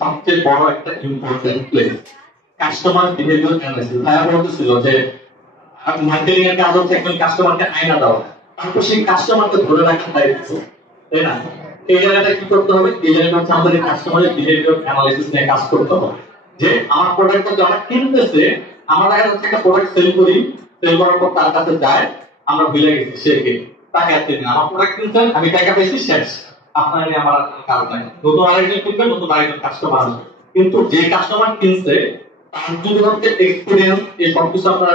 সবচেয়ে বড় একটা important place customer behaviour analysis. ভাইয়া বলতেছিল যে মার্কেটিং এর কাজ হচ্ছে একজন কাস্টমারকে আয়না দেওয়া, তারপর সেই কাস্টমারকে ধরে রাখার দায়িত্ব, তাই না? এই জায়গাটা কি করতে হবে? এই জায়গাটা হচ্ছে আমাদের কাস্টমারের বিহেভিয়ার অ্যানালাইসিস নিয়ে কাজ করতে হবে। যে আমার প্রোডাক্টটা যারা কিনতেছে, আমরা দেখা যাচ্ছে একটা প্রোডাক্ট সেল করি, সেল করার পর তার কাছে যায়, আমরা ভুলে গেছি সে কে, তাকে আর চিনি না। আমার প্রোডাক্ট কিনছেন, আমি টাকা পেয়েছি, শেষ। আপনার নিয়ে আমার কোনো কাজ নাই। নতুন আরেকজন কিনবে, নতুন আরেকজন কাস্টমার আসবে। কিন্তু যে কাস্টমার কিনছে তার যদি হচ্ছে এক্সপিরিয়েন্স এই সবকিছু আমরা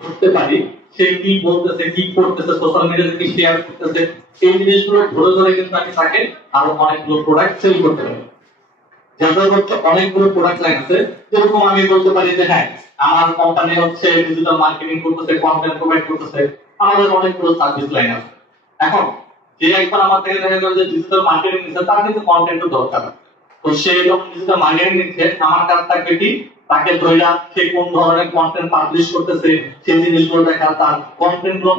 ধরতে পারি, সে কি বলতেছে, কি করতেছে, সোশ্যাল মিডিয়াতে কি শেয়ার করতেছে, এই জিনিসগুলো ধরে ধরে কিন্তু আমি তাকে আরো অনেকগুলো প্রোডাক্ট সেল করতে পারি। যাদের হচ্ছে অনেকগুলো প্রোডাক্ট লাইন আছে, যেরকম আমি বলতে পারি যে হ্যাঁ, আমার কোম্পানি হচ্ছে ডিজিটাল মার্কেটিং করতেছে, কন্টেন্ট প্রোভাইড করতেছে, আমাদের অনেকগুলো সার্ভিস লাইন আছে। এখন যে একবার আমার থেকে দেখা গেল যে ডিজিটাল মার্কেটিং নিচ্ছে, তার কিন্তু কন্টেন্টের দরকার। তো সে যখন ডিজিটাল মার্কেটিং নিচ্ছে, আমার কাজ থাকবে কি, তাকে ধইরা সে কোন ধরনের কন্টেন্ট পাবলিশ করতেছে সেই জিনিসগুলো দেখা, তার কন্টেন্ট গুলো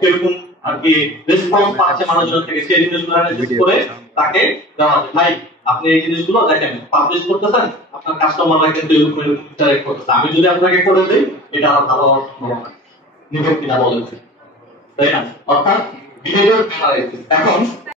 কিরকম আর কি রেসপন্স পাচ্ছে মানুষজন থেকে, সেই জিনিসগুলো অ্যানালাইসিস করে তাকে দেওয়া যায়। ভাই আপনি এই জিনিসগুলো দেখেন, পাবলিশ করতেছেন, আপনার কাস্টমাররা কিন্তু এরকম এরকম ইন্টারেক্ট করতেছে, আমি যদি আপনাকে করে দেই এটা আরো ভালো নিবেন কিনা বলেন, তাই না? অর্থাৎ বিহেভিয়ার অ্যানালাইসিস। এখন